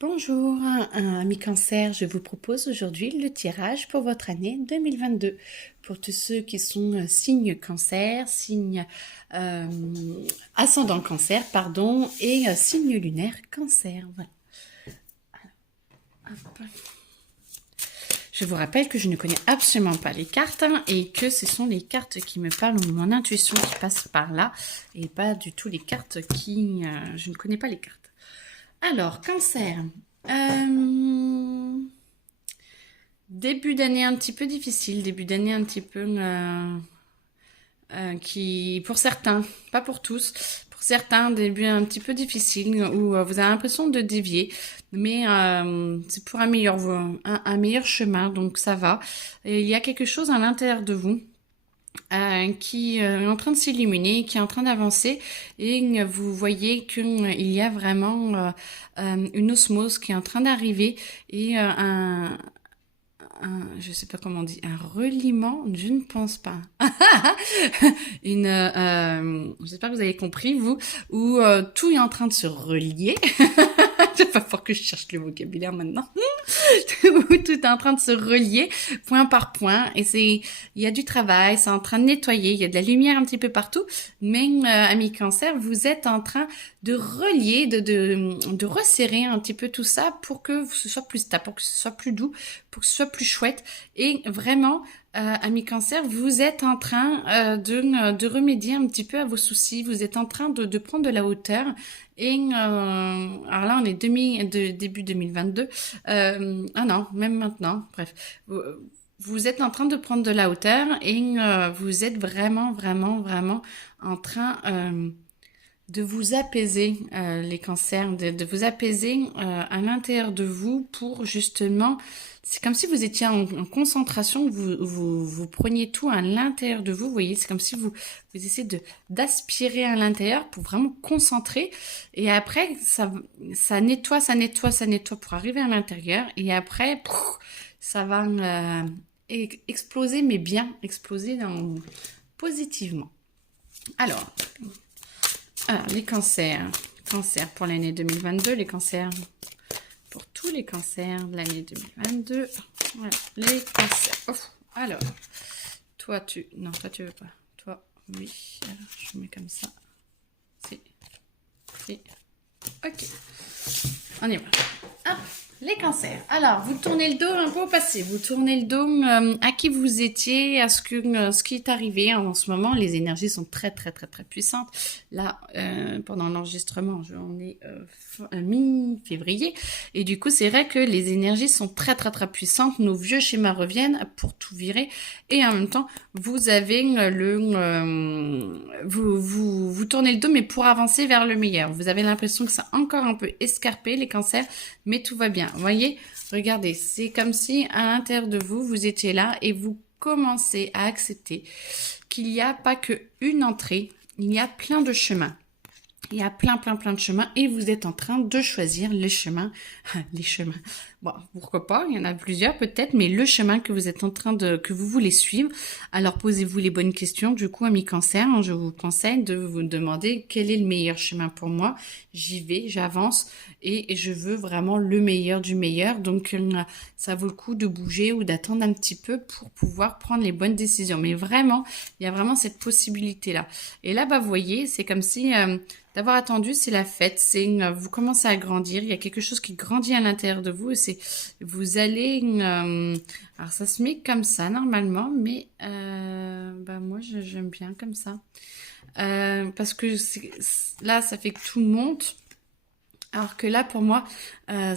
Bonjour, amis cancer, je vous propose aujourd'hui le tirage pour votre année 2022. Pour tous ceux qui sont signe cancer, signe ascendant cancer, pardon, et signe lunaire cancer. Voilà. Hop. Je vous rappelle que je ne connais absolument pas les cartes et que ce sont les cartes qui me parlent ou mon intuition qui passe par là et pas du tout les cartes qui... je ne connais pas les cartes. Alors, cancer. Début d'année un petit peu difficile, début d'année un petit peu qui, pour certains, pas pour tous, pour certains, début un petit peu difficile où vous avez l'impression de dévier, mais c'est pour un meilleur chemin, donc ça va. Et il y a quelque chose à l'intérieur de vous qui est en train de s'illuminer, qui est en train d'avancer, et vous voyez qu'il y a vraiment une osmose qui est en train d'arriver et je sais pas comment on dit, un reliement, je ne pense pas. J'espère que vous avez compris, vous, où tout est en train de se relier. C'est pas fort que je cherche le vocabulaire maintenant. Où tout est en train de se relier point par point et il y a du travail, c'est en train de nettoyer, il y a de la lumière un petit peu partout, mais amis cancer, vous êtes en train de relier, de resserrer un petit peu tout ça pour que ce soit plus stable, pour que ce soit plus doux, pour que ce soit plus chouette et vraiment amis cancer, vous êtes en train de remédier un petit peu à vos soucis, vous êtes en train de prendre de la hauteur et alors là on est début 2022, ah non, même maintenant, bref, vous êtes en train de prendre de la hauteur et vous êtes vraiment en train de vous apaiser, les cancers, de vous apaiser à l'intérieur de vous pour justement, c'est comme si vous étiez en concentration, vous preniez tout à l'intérieur de vous, vous voyez, c'est comme si vous essayez d'aspirer à l'intérieur pour vraiment concentrer, et après, ça nettoie pour arriver à l'intérieur, et après, ça va exploser, mais bien exploser positivement. Alors, les cancers. Cancers pour l'année 2022. Les cancers pour tous les cancers de l'année 2022. Voilà, les cancers. Ouf. Alors, toi, non, toi, tu veux pas. Toi, oui. Alors, je mets comme ça. Si. Ok. On y va. Hop. Les cancers. Alors, vous tournez le dos un peu au passé. Vous tournez le dos à qui vous étiez, à ce qui est arrivé en ce moment. Les énergies sont très puissantes. Là, pendant l'enregistrement, on est mi-février. Et du coup, c'est vrai que les énergies sont très puissantes. Nos vieux schémas reviennent pour tout virer. Et en même temps, vous avez vous tournez le dos, mais pour avancer vers le meilleur. Vous avez l'impression que c'est encore un peu escarpé, les cancers, mais tout va bien. Vous voyez, regardez, c'est comme si à l'intérieur de vous, vous étiez là et vous commencez à accepter qu'il n'y a pas qu'une entrée, il y a plein de chemins. Il y a plein de chemins et vous êtes en train de choisir les chemins. Les chemins. Bon, pourquoi pas, il y en a plusieurs peut-être, mais le chemin que vous êtes en train que vous voulez suivre. Alors posez-vous les bonnes questions. Du coup, amis cancer, je vous conseille de vous demander quel est le meilleur chemin pour moi. J'y vais, j'avance et je veux vraiment le meilleur du meilleur. Donc, ça vaut le coup de bouger ou d'attendre un petit peu pour pouvoir prendre les bonnes décisions. Mais vraiment, il y a vraiment cette possibilité-là. Et là, vous voyez, c'est comme si... d'avoir attendu, c'est la fête, vous commencez à grandir, il y a quelque chose qui grandit à l'intérieur de vous, et vous allez, alors ça se met comme ça normalement, mais moi j'aime bien comme ça, parce que là ça fait que tout monte, alors que là pour moi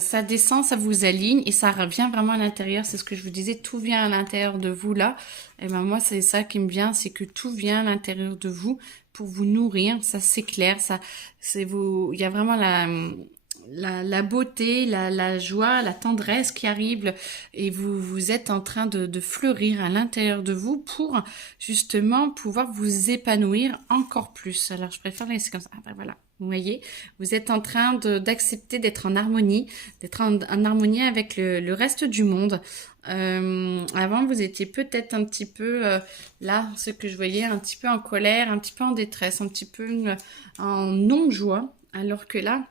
ça descend, ça vous aligne et ça revient vraiment à l'intérieur, c'est ce que je vous disais, tout vient à l'intérieur de vous là, et moi c'est ça qui me vient, c'est que tout vient à l'intérieur de vous pour vous nourrir, ça s'éclaire, il y a vraiment la beauté, la joie, la tendresse qui arrive et vous êtes en train de fleurir à l'intérieur de vous pour justement pouvoir vous épanouir encore plus. Alors je préfère laisser comme ça. Voilà. Vous voyez, vous êtes en train d'accepter d'être en harmonie, en harmonie avec le reste du monde. Avant, vous étiez peut-être un petit peu, là, ce que je voyais, un petit peu en colère, un petit peu en détresse, un petit peu en non-joie, alors que là,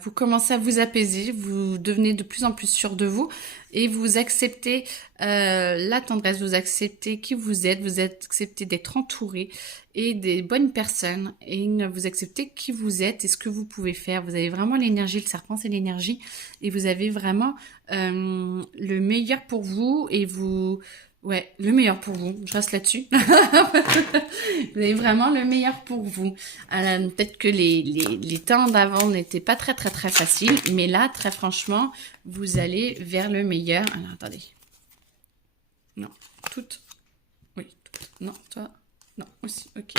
Vous commencez à vous apaiser, vous devenez de plus en plus sûr de vous et vous acceptez la tendresse, vous acceptez qui vous acceptez d'être entouré et des bonnes personnes et vous acceptez qui vous êtes et ce que vous pouvez faire. Vous avez vraiment l'énergie, le serpent c'est l'énergie et vous avez vraiment le meilleur pour vous et vous... Ouais, le meilleur pour vous. Je reste là-dessus. Vous avez vraiment le meilleur pour vous. Peut-être que les temps d'avant n'étaient pas très très très faciles, mais là, très franchement, vous allez vers le meilleur. Alors, attendez. Non, toutes. Oui, toutes. Non, toi. Non, aussi, ok.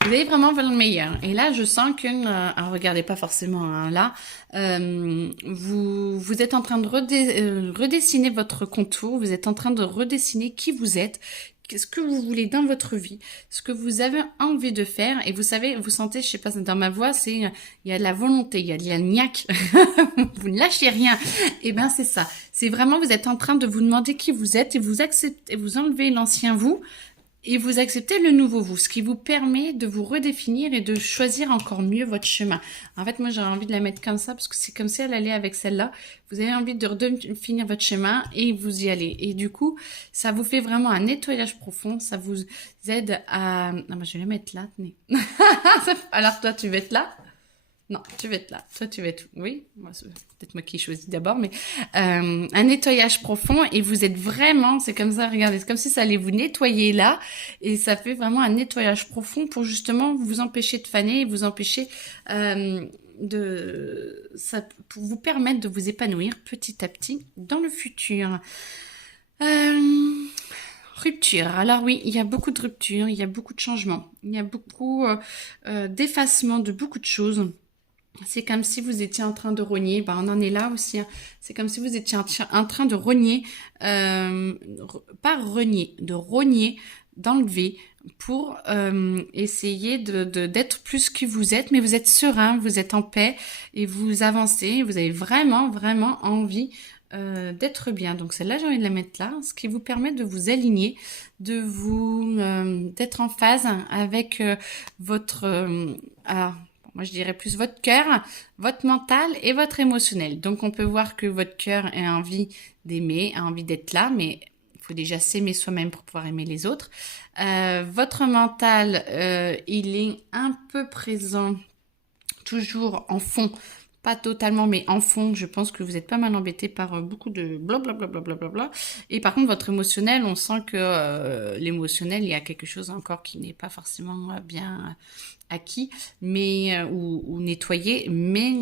Vous allez vraiment vers le meilleur. Et là, je sens que, alors regardez pas forcément hein, là, vous êtes en train de redessiner votre contour, vous êtes en train de redessiner qui vous êtes, qu'est-ce que vous voulez dans votre vie, ce que vous avez envie de faire. Et vous savez, vous sentez, je sais pas, dans ma voix, c'est, il y a de la volonté, il y a de la niaque, vous ne lâchez rien. Et ben c'est ça. C'est vraiment, vous êtes en train de vous demander qui vous êtes et vous acceptez, vous enlevez l'ancien vous. Et vous acceptez le nouveau vous, ce qui vous permet de vous redéfinir et de choisir encore mieux votre chemin. En fait, moi, j'aurais envie de la mettre comme ça parce que c'est comme si elle allait avec celle-là. Vous avez envie de redéfinir votre chemin et vous y allez. Et du coup, ça vous fait vraiment un nettoyage profond. Ça vous aide à... Ah, moi, je vais la mettre là, tenez. Alors, toi, tu vas être là? Non, tu vas être là. Toi, tu vas être... Oui, c'est peut-être moi qui choisis d'abord, mais un nettoyage profond et vous êtes vraiment... C'est comme ça, regardez, c'est comme si ça allait vous nettoyer là et ça fait vraiment un nettoyage profond pour justement vous empêcher de faner et vous empêcher pour vous permettre de vous épanouir petit à petit dans le futur. Rupture. Alors oui, il y a beaucoup de ruptures, il y a beaucoup de changements, il y a beaucoup d'effacement de beaucoup de choses. C'est comme si vous étiez en train de rogner, ben on en est là aussi, hein. C'est comme si vous étiez en train de rogner, pas renier, de rogner, d'enlever pour essayer d'être plus qui vous êtes, mais vous êtes serein, vous êtes en paix et vous avancez, vous avez vraiment, vraiment envie d'être bien. Donc celle-là, j'ai envie de la mettre là, ce qui vous permet de vous aligner, de vous d'être en phase avec votre... alors, moi, je dirais plus votre cœur, votre mental et votre émotionnel. Donc, on peut voir que votre cœur a envie d'aimer, a envie d'être là, mais il faut déjà s'aimer soi-même pour pouvoir aimer les autres. Votre mental, il est un peu présent, toujours en fond. Pas totalement, mais en fond, je pense que vous êtes pas mal embêté par beaucoup de blablabla. Bla. Et par contre, votre émotionnel, on sent que l'émotionnel, il y a quelque chose encore qui n'est pas forcément bien acquis, mais ou nettoyé, mais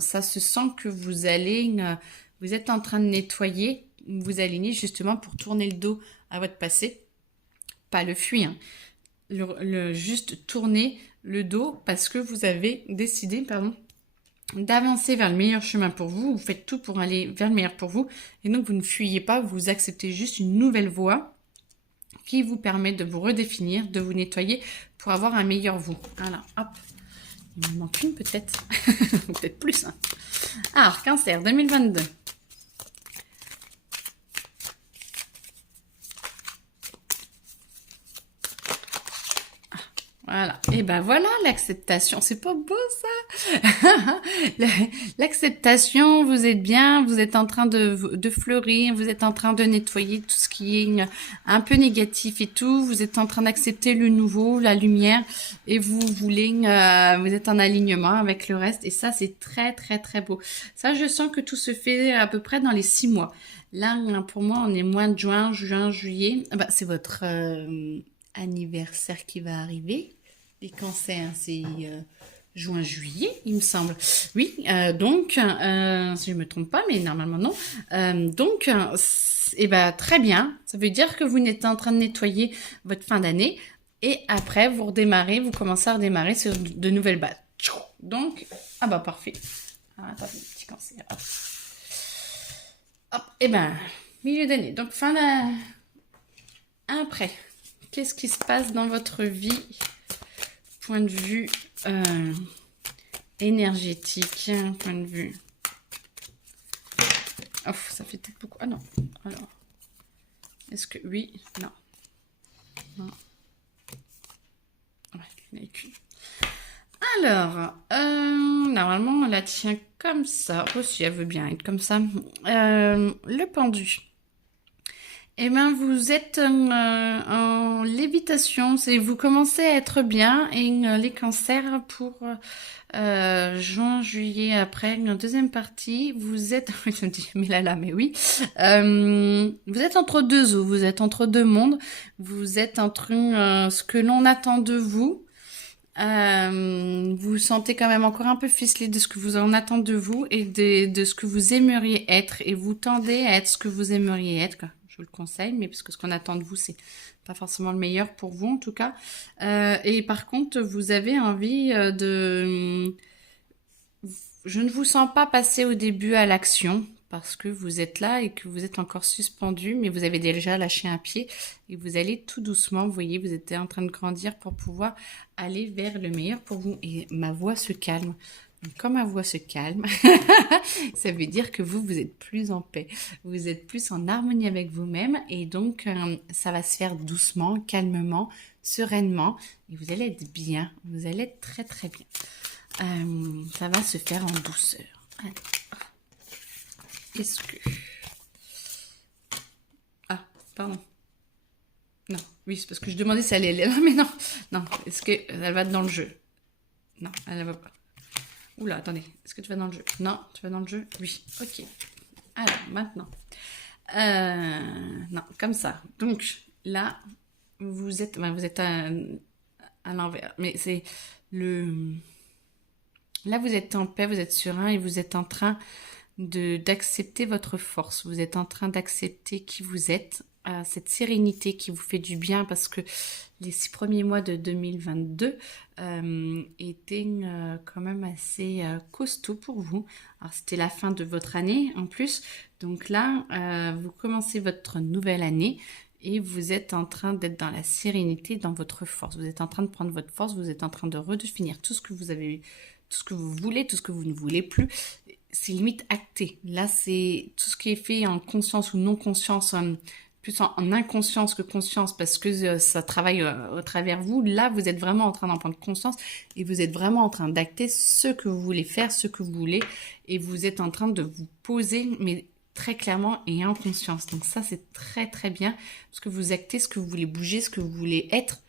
ça se sent que vous allez, vous êtes en train de nettoyer, vous alignez justement pour tourner le dos à votre passé, pas le fuir, juste tourner le dos parce que vous avez décidé, d'avancer vers le meilleur chemin pour vous. Vous faites tout pour aller vers le meilleur pour vous. Et donc, vous ne fuyez pas, vous acceptez juste une nouvelle voie qui vous permet de vous redéfinir, de vous nettoyer pour avoir un meilleur vous. Voilà, hop. Il me manque une peut-être. Peut-être plus. Hein. Alors, Cancer 2022. Voilà. Et ben voilà l'acceptation. C'est pas beau ça? L'acceptation, vous êtes bien, vous êtes en train de fleurir, vous êtes en train de nettoyer tout ce qui est un peu négatif et tout. Vous êtes en train d'accepter le nouveau, la lumière, et vous voulez, vous êtes en alignement avec le reste. Et ça, c'est très très très beau. Ça, je sens que tout se fait à peu près dans les 6 mois. Là, pour moi, on est mois de juin, juillet. Ah bah, c'est votre anniversaire qui va arriver. Les cancers, c'est juin, juillet, il me semble. Oui, donc, si je me trompe pas, mais normalement non. Donc, eh ben, très bien. Ça veut dire que vous êtes en train de nettoyer votre fin d'année. Et après, vous redémarrez, vous commencez à redémarrer sur de nouvelles bases. Donc, ah bah parfait. Ah, attendez, petit cancer. Hop. Hop, eh ben, milieu d'année. Donc, fin d'année. Après, qu'est-ce qui se passe dans votre vie? Point de vue énergétique, point de vue. Oh, ça fait peut-être beaucoup. Ah non. Alors, est-ce que oui, non, non. Ouais, il n'y en a qu'une. Alors, normalement, on la tient comme ça. Oh, si elle veut bien être comme ça. Le pendu. Eh bien, vous êtes en lévitation. Vous commencez à être bien. Et les cancers pour juin, juillet, après, une deuxième partie, vous êtes... Je me dis, mais là, mais oui. Vous êtes entre deux eaux. Vous êtes entre deux mondes. Vous êtes entre ce que l'on attend de vous. Vous sentez quand même encore un peu ficelé de ce que vous en attendez de vous et de ce que vous aimeriez être. Et vous tendez à être ce que vous aimeriez être, quoi. Je vous le conseille, mais parce que ce qu'on attend de vous, c'est pas forcément le meilleur pour vous, en tout cas. Et par contre, vous avez envie de... Je ne vous sens pas passer au début à l'action parce que vous êtes là et que vous êtes encore suspendu, mais vous avez déjà lâché un pied et vous allez tout doucement, vous voyez, vous êtes en train de grandir pour pouvoir aller vers le meilleur pour vous. Et ma voix se calme. Donc, quand ma voix se calme, ça veut dire que vous êtes plus en paix, vous êtes plus en harmonie avec vous-même et donc ça va se faire doucement, calmement, sereinement et vous allez être bien, vous allez être très très bien. Ça va se faire en douceur. Alors, est-ce que... Ah, pardon. Non, oui, c'est parce que je demandais si elle allait là, mais non. Non, est-ce qu'elle va dans le jeu? Non, elle ne va pas. Oula, attendez, est-ce que tu vas dans le jeu? Non, tu vas dans le jeu? Oui, ok. Alors, maintenant. Non, comme ça. Donc, là, vous êtes à l'envers. Mais c'est le... Là, vous êtes en paix, vous êtes serein et vous êtes en train d'accepter votre force. Vous êtes en train d'accepter qui vous êtes, cette sérénité qui vous fait du bien parce que les 6 premiers mois de 2022 étaient quand même assez costauds pour vous. Alors, c'était la fin de votre année en plus. Donc là, vous commencez votre nouvelle année. Et vous êtes en train d'être dans la sérénité, dans votre force. Vous êtes en train de prendre votre force, vous êtes en train de redéfinir tout ce que vous avez, tout ce que vous voulez, tout ce que vous ne voulez plus. C'est limite acté. Là, c'est tout ce qui est fait en conscience ou non conscience, plus en inconscience que conscience, parce que ça travaille au travers vous. Là, vous êtes vraiment en train d'en prendre conscience et vous êtes vraiment en train d'acter ce que vous voulez faire, ce que vous voulez, et vous êtes en train de vous poser, mais très clairement et en conscience. Donc ça, c'est très très bien parce que vous actez ce que vous voulez bouger, ce que vous voulez être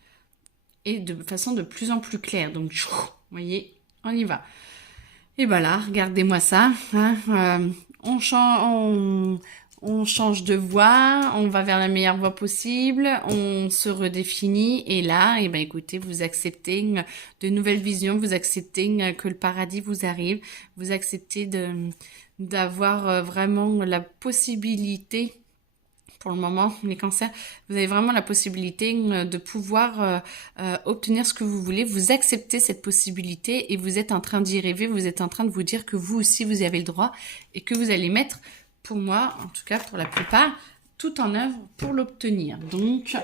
et de façon de plus en plus claire. Donc, vous voyez, on y va. Et voilà, regardez-moi ça. Hein, on change de voie, on va vers la meilleure voie possible, on se redéfinit et là, eh ben, écoutez, vous acceptez de nouvelles visions, vous acceptez que le paradis vous arrive, vous acceptez d'avoir vraiment la possibilité, pour le moment, les cancers, vous avez vraiment la possibilité de pouvoir obtenir ce que vous voulez. Vous acceptez cette possibilité et vous êtes en train d'y rêver, vous êtes en train de vous dire que vous aussi, vous avez le droit et que vous allez mettre, pour moi, en tout cas pour la plupart, tout en œuvre pour l'obtenir. Donc,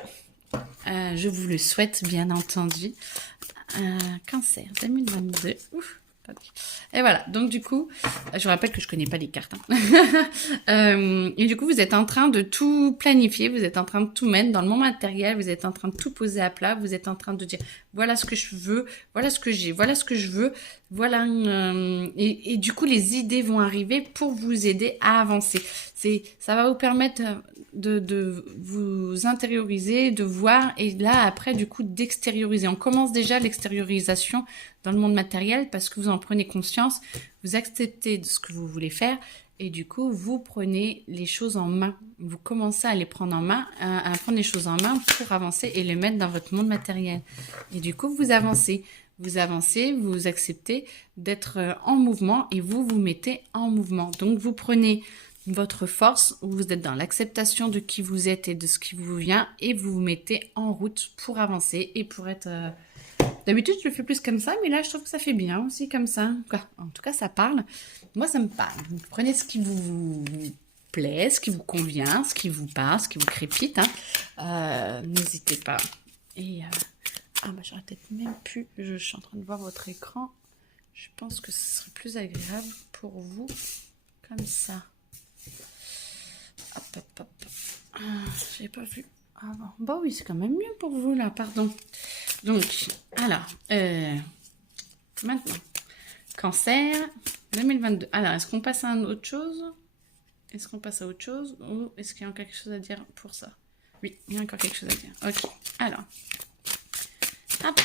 je vous le souhaite, bien entendu. Cancer 2022. Ouf. Et voilà, donc du coup, je vous rappelle que je connais pas les cartes. Hein. Et du coup, vous êtes en train de tout planifier, vous êtes en train de tout mettre dans le monde matériel, vous êtes en train de tout poser à plat, vous êtes en train de dire voilà ce que je veux, voilà ce que j'ai, voilà ce que je veux, voilà. Et du coup, les idées vont arriver pour vous aider à avancer. Ça va vous permettre de vous intérioriser, de voir et là après du coup d'extérioriser. On commence déjà l'extériorisation dans le monde matériel parce que vous en prenez conscience, vous acceptez de ce que vous voulez faire et du coup vous prenez les choses en main. Vous commencez à les prendre en main, à prendre les choses en main pour avancer et les mettre dans votre monde matériel. Et du coup vous avancez. Vous avancez, vous acceptez d'être en mouvement et vous vous mettez en mouvement. Donc vous prenez votre force, vous êtes dans l'acceptation de qui vous êtes et de ce qui vous vient et vous vous mettez en route pour avancer et pour être... D'habitude, je le fais plus comme ça, mais là, je trouve que ça fait bien aussi comme ça. En tout cas, ça parle. Moi, ça me parle. Vous prenez ce qui vous plaît, ce qui vous convient, ce qui vous parle, ce qui vous crépite. Hein. N'hésitez pas. Et... Ah, bah, j'aurais peut-être même pu... Je suis en train de voir votre écran. Je pense que ce serait plus agréable pour vous comme ça. Hop, hop, hop. Ah, j'ai pas vu. Ah bon. Bah oui, c'est quand même mieux pour vous là, pardon. Donc, alors, Maintenant, Cancer 2022. Alors, est-ce qu'on passe à une autre chose? Est-ce qu'on passe à autre chose? Ou est-ce qu'il y a encore quelque chose à dire pour ça? Oui, il y a encore quelque chose à dire. Ok, alors. Hop.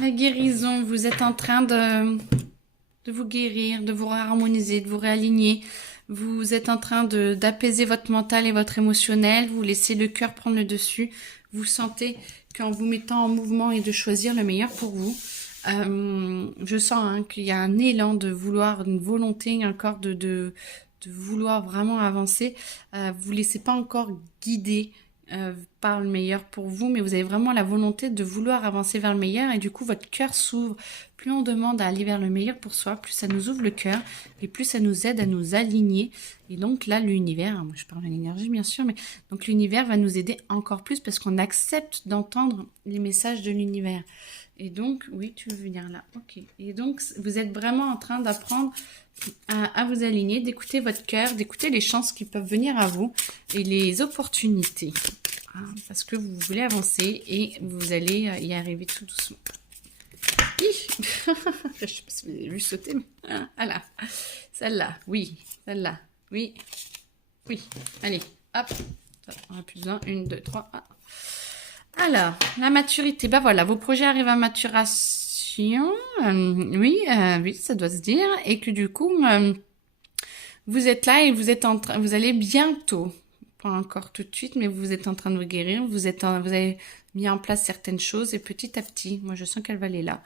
La guérison, vous êtes en train de vous guérir, de vous harmoniser, de vous réaligner. Vous êtes en train d'apaiser votre mental et votre émotionnel. Vous laissez le cœur prendre le dessus. Vous sentez qu'en vous mettant en mouvement et de choisir le meilleur pour vous, je sens qu'il y a un élan de vouloir, une volonté encore de vouloir vraiment avancer. Vous ne laissez pas encore guider par le meilleur pour vous, mais vous avez vraiment la volonté de vouloir avancer vers le meilleur et du coup votre cœur s'ouvre. Plus on demande à aller vers le meilleur pour soi, plus ça nous ouvre le cœur et plus ça nous aide à nous aligner. Et donc là, l'univers, moi je parle de l'énergie bien sûr, mais donc l'univers va nous aider encore plus parce qu'on accepte d'entendre les messages de l'univers. Et donc, oui, tu veux venir là, ok. Et donc, vous êtes vraiment en train d'apprendre à vous aligner, d'écouter votre cœur, d'écouter les chances qui peuvent venir à vous et les opportunités. Parce que vous voulez avancer et vous allez y arriver tout doucement. Je ne sais pas si vous avez vu sauter, mais voilà. Celle-là, oui. Celle-là, oui. Oui, allez, hop. On n'a plus besoin. 1, 2, 3. Alors, la maturité, ben voilà, vos projets arrivent à maturation, oui, ça doit se dire, et que du coup, vous êtes là et vous allez bientôt, pas encore tout de suite, mais vous êtes en train de vous guérir, vous avez mis en place certaines choses et petit à petit, moi je sens qu'elle va aller là,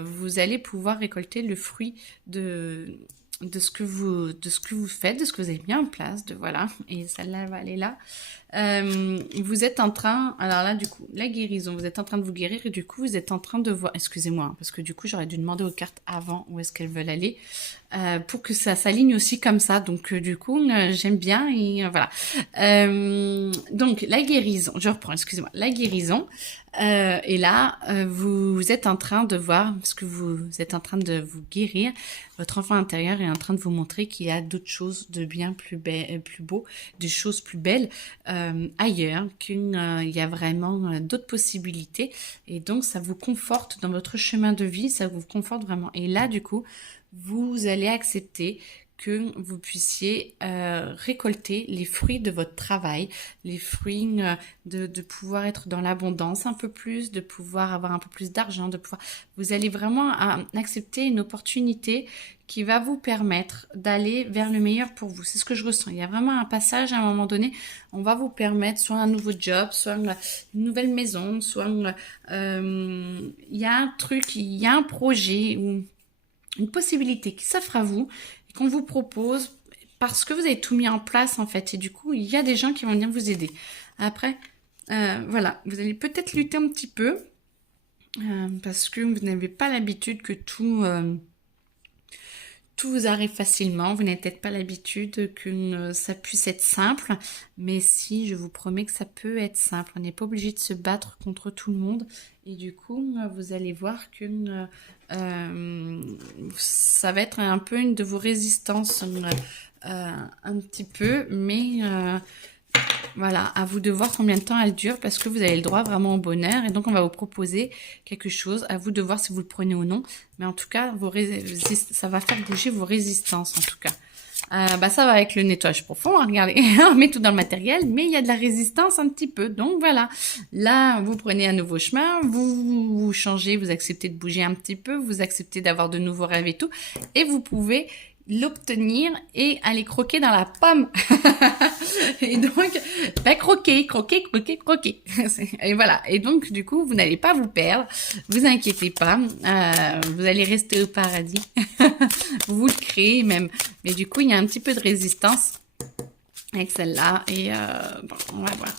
vous allez pouvoir récolter le fruit de ce que vous faites, de ce que vous avez mis en place, voilà, et celle-là va aller là. Vous êtes en train, alors là du coup, la guérison, vous êtes en train de vous guérir et du coup vous êtes en train de voir, excusez-moi, parce que du coup j'aurais dû demander aux cartes avant où est-ce qu'elles veulent aller, pour que ça s'aligne aussi comme ça, donc du coup j'aime bien et voilà. Donc la guérison, je reprends, excusez-moi, la guérison, et là vous êtes en train de voir, parce que vous êtes en train de vous guérir, votre enfant intérieur est en train de vous montrer qu'il y a d'autres choses de bien plus beau, des choses plus belles ailleurs, qu'il y a vraiment d'autres possibilités. Et donc, ça vous conforte dans votre chemin de vie, ça vous conforte vraiment. Et là, du coup, vous allez accepter que vous puissiez récolter les fruits de votre travail, les fruits de pouvoir être dans l'abondance un peu plus, de pouvoir avoir un peu plus d'argent, vous allez vraiment accepter une opportunité qui va vous permettre d'aller vers le meilleur pour vous. C'est ce que je ressens. Il y a vraiment un passage à un moment donné, on va vous permettre soit un nouveau job, soit une nouvelle maison, soit il y a un truc, il y a un projet ou une possibilité qui s'offre à vous et qu'on vous propose parce que vous avez tout mis en place en fait. Et du coup, il y a des gens qui vont venir vous aider. Après, voilà, vous allez peut-être lutter un petit peu parce que vous n'avez pas l'habitude que tout vous arrive facilement. Vous n'avez peut-être pas l'habitude que ça puisse être simple, mais si, je vous promets que ça peut être simple. On n'est pas obligé de se battre contre tout le monde. Et du coup, vous allez voir que ça va être un peu une de vos résistances, un petit peu, mais voilà, à vous de voir combien de temps elle dure parce que vous avez le droit vraiment au bonheur et donc on va vous proposer quelque chose, à vous de voir si vous le prenez ou non, mais en tout cas, ça va faire bouger vos résistances en tout cas. Ça va avec le nettoyage profond, hein, regardez, on met tout dans le matériel, mais il y a de la résistance un petit peu, donc voilà. Là, vous prenez un nouveau chemin, vous changez, vous acceptez de bouger un petit peu, vous acceptez d'avoir de nouveaux rêves et tout, et vous pouvez l'obtenir et aller croquer dans la pomme. Et donc, croquer. Et voilà. Et donc, du coup, vous n'allez pas vous perdre. Vous inquiétez pas. Vous allez rester au paradis. Vous le créez même. Mais du coup, il y a un petit peu de résistance avec celle-là. Et bon, on va voir.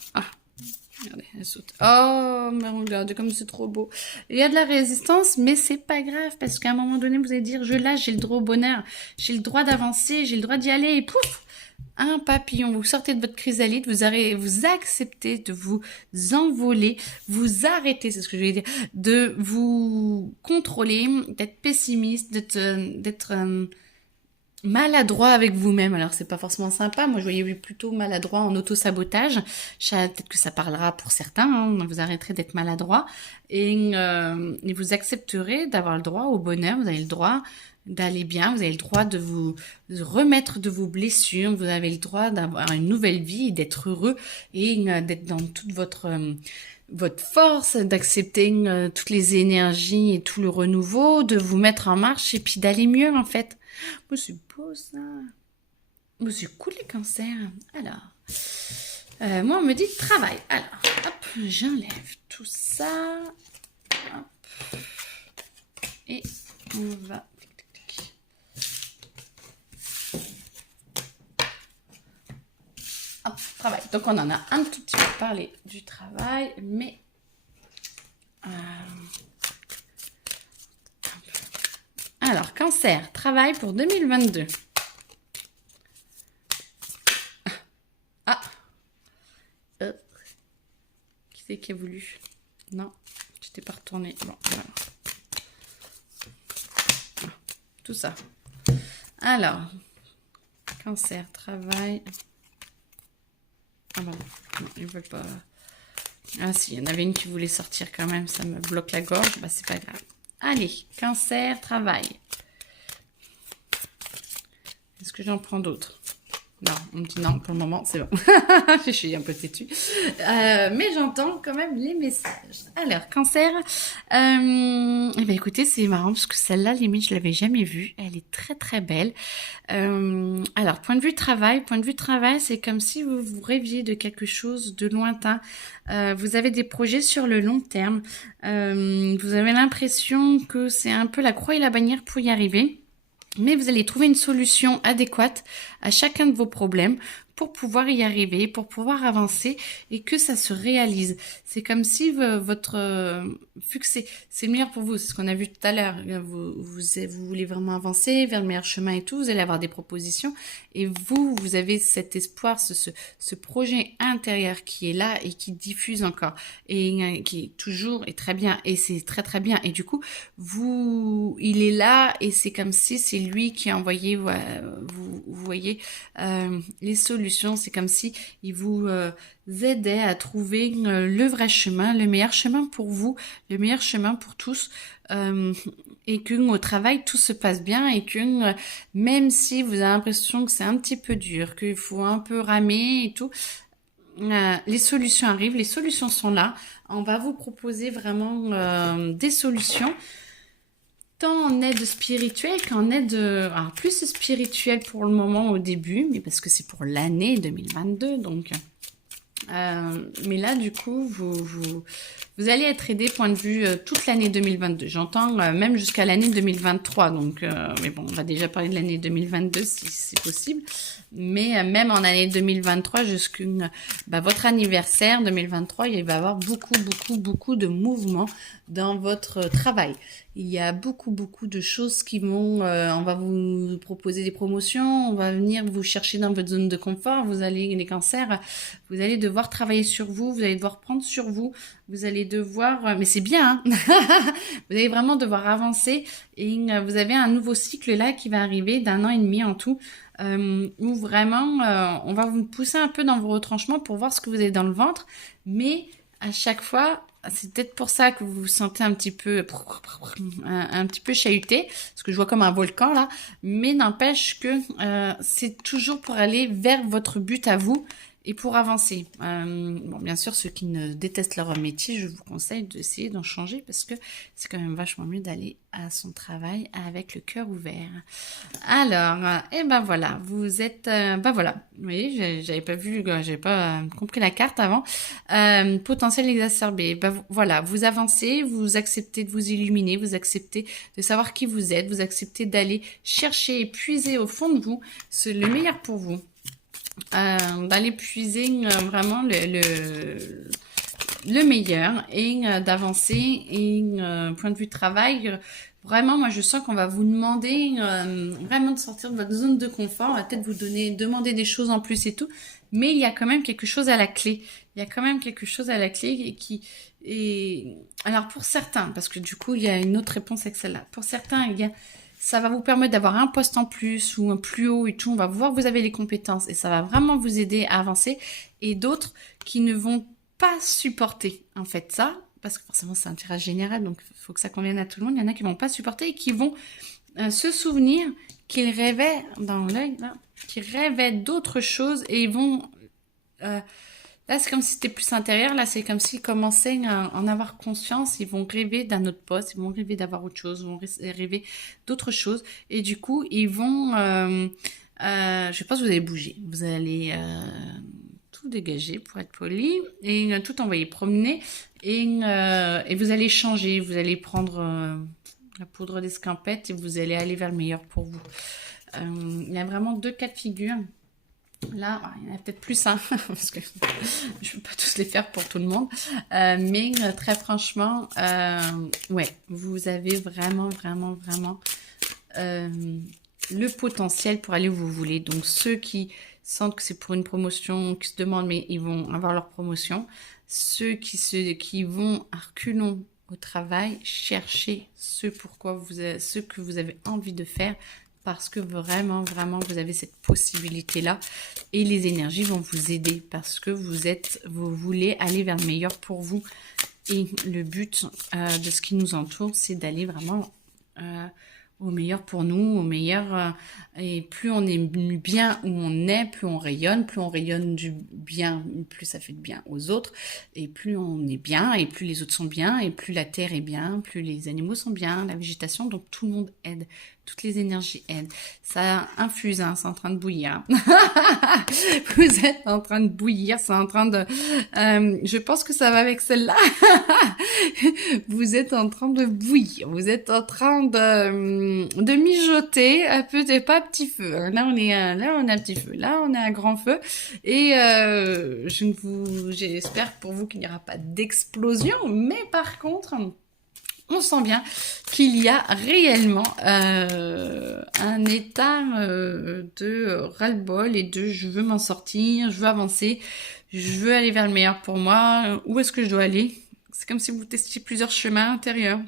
Regardez, elle saute. Oh, mais regardez comme c'est trop beau. Il y a de la résistance, mais c'est pas grave, parce qu'à un moment donné, vous allez dire, je lâche, j'ai le droit au bonheur, j'ai le droit d'avancer, j'ai le droit d'y aller, et pouf, un papillon, vous sortez de votre chrysalide, vous acceptez de vous envoler, vous arrêtez, c'est ce que je voulais dire, de vous contrôler, d'être pessimiste, d'être maladroit avec vous-même. Alors, c'est pas forcément sympa. Moi, je voyais plutôt maladroit en auto-sabotage. Peut-être que ça parlera pour certains. Hein. Vous arrêterez d'être maladroit et vous accepterez d'avoir le droit au bonheur. Vous avez le droit d'aller bien. Vous avez le droit de vous remettre de vos blessures. Vous avez le droit d'avoir une nouvelle vie et d'être heureux et d'être dans toute votre force, d'accepter toutes les énergies et tout le renouveau, de vous mettre en marche et puis d'aller mieux en fait. Moi, c'est beau ça. Moi, c'est cool les cancers. Alors, moi, on me dit travail. Alors, hop, j'enlève tout ça. Hop. Et on va... Hop, travail. Donc, on en a un tout petit peu parlé du travail, mais... Alors, cancer, travail pour 2022. Ah. Qui c'est qui a voulu? Non, je t'ai pas retourné. Bon, voilà. Tout ça. Alors, cancer, travail. Ah bon, non, ils veulent pas. Ah si, il y en avait une qui voulait sortir quand même, ça me bloque la gorge. Bah, c'est pas grave. Allez, cancer, travail. Est-ce que j'en prends d'autres? Non, on me dit non, pour le moment, c'est bon. Je suis un peu têtue. Mais j'entends quand même les messages. Alors, cancer. Eh ben, écoutez, c'est marrant parce que celle-là, limite, je l'avais jamais vue. Elle est très, très belle. Alors, point de vue travail, c'est comme si vous vous rêviez de quelque chose de lointain. Vous avez des projets sur le long terme. Vous avez l'impression que c'est un peu la croix et la bannière pour y arriver. Mais vous allez trouver une solution adéquate à chacun de vos problèmes pour pouvoir y arriver, pour pouvoir avancer et que ça se réalise. C'est comme si votre vu que c'est le meilleur pour vous, c'est ce qu'on a vu tout à l'heure. Vous voulez vraiment avancer vers le meilleur chemin et tout, vous allez avoir des propositions et vous avez cet espoir, ce projet intérieur qui est là et qui diffuse encore et qui est toujours et très bien et c'est très très bien et du coup il est là et c'est comme si c'est lui qui a envoyé vous voyez les solutions. C'est comme si il vous aidait à trouver le vrai chemin, le meilleur chemin pour vous, le meilleur chemin pour tous, et que au travail tout se passe bien et que même si vous avez l'impression que c'est un petit peu dur, qu'il faut un peu ramer et tout, les solutions arrivent, les solutions sont là. On va vous proposer vraiment des solutions. Tant en aide spirituelle qu'en aide, alors plus spirituelle pour le moment au début, mais parce que c'est pour l'année 2022, donc. Mais là, du coup, vous allez être aidé point de vue toute l'année 2022. J'entends même jusqu'à l'année 2023. Donc, mais bon, on va déjà parler de l'année 2022 si c'est possible. Mais même en année 2023, jusqu'à votre anniversaire 2023, il va y avoir beaucoup de mouvements dans votre travail. Il y a beaucoup de choses qui vont... on va vous proposer des promotions, on va venir vous chercher dans votre zone de confort. Vous allez, les cancers, vous allez devoir travailler sur vous, vous allez devoir prendre sur vous, vous allez devoir... mais c'est bien, hein. Vous allez vraiment devoir avancer et vous avez un nouveau cycle là qui va arriver d'1 an et demi en tout. Où vraiment, on va vous pousser un peu dans vos retranchements pour voir ce que vous avez dans le ventre. Mais à chaque fois, c'est peut-être pour ça que vous vous sentez un petit peu chahuté, parce que je vois comme un volcan là. Mais n'empêche que c'est toujours pour aller vers votre but à vous et pour avancer. Bon, bien sûr, ceux qui ne détestent leur métier, je vous conseille d'essayer d'en changer parce que c'est quand même vachement mieux d'aller à son travail avec le cœur ouvert. Alors, et ben voilà, vous êtes, ben voilà, vous voyez, j'avais pas vu, j'avais pas compris la carte avant. Potentiel exacerbé. Ben voilà, vous avancez, vous acceptez de vous illuminer, vous acceptez de savoir qui vous êtes, vous acceptez d'aller chercher et puiser au fond de vous le meilleur pour vous. D'aller puiser vraiment le meilleur et d'avancer et point de vue travail vraiment moi je sens qu'on va vous demander vraiment de sortir de votre zone de confort, on va peut-être vous demander des choses en plus et tout, mais il y a quand même quelque chose à la clé, et alors pour certains, parce que du coup il y a une autre réponse avec celle-là, pour certains il y a ça va vous permettre d'avoir un poste en plus ou un plus haut et tout. On va voir que vous avez les compétences et ça va vraiment vous aider à avancer. Et d'autres qui ne vont pas supporter en fait ça, parce que forcément c'est un tirage général, donc il faut que ça convienne à tout le monde. Il y en a qui vont pas supporter et qui vont se souvenir qu'ils rêvaient dans l'œil, qu'ils rêvaient d'autres choses et ils vont... là, c'est comme si c'était plus intérieur. Là, c'est comme s'ils commençaient à en avoir conscience. Ils vont rêver d'un autre poste. Ils vont rêver d'avoir autre chose. Ils vont rêver d'autres choses. Et du coup, ils vont... je pense que vous allez bouger. Vous allez tout dégager, pour être poli. Et tout envoyer promener. Et vous allez changer. Vous allez prendre la poudre d'escampette et vous allez aller vers le meilleur pour vous. Il y a vraiment 2 cas de figure. Là, il y en a peut-être plus, hein, parce que je ne peux pas tous les faire pour tout le monde. Mais très franchement, ouais, vous avez vraiment le potentiel pour aller où vous voulez. Donc, ceux qui sentent que c'est pour une promotion, qui se demandent, mais ils vont avoir leur promotion. Ceux qui vont à reculons au travail, cherchez ce que vous avez envie de faire. Parce que vraiment, vous avez cette possibilité-là. Et les énergies vont vous aider parce que vous voulez aller vers le meilleur pour vous. Et le but de ce qui nous entoure, c'est d'aller vraiment au meilleur pour nous, au meilleur. Et plus on est bien où on est, plus on rayonne du bien, plus ça fait de bien aux autres. Et plus on est bien, et plus les autres sont bien, et plus la terre est bien, plus les animaux sont bien, la végétation, donc tout le monde aide. Toutes les énergies aident. Ça infuse, hein, c'est en train de bouillir. Vous êtes en train de bouillir, c'est en train de... je pense que ça va avec celle-là. Vous êtes en train de bouillir. Vous êtes en train de mijoter un peu, pas à petit feu. Là, on a un petit feu. Là, on a un grand feu. Et j'espère pour vous qu'il n'y aura pas d'explosion. Mais par contre... on sent bien qu'il y a réellement un état de ras-le-bol et de je veux m'en sortir, je veux avancer, je veux aller vers le meilleur pour moi. Où est-ce que je dois aller? C'est comme si vous testiez plusieurs chemins intérieurs.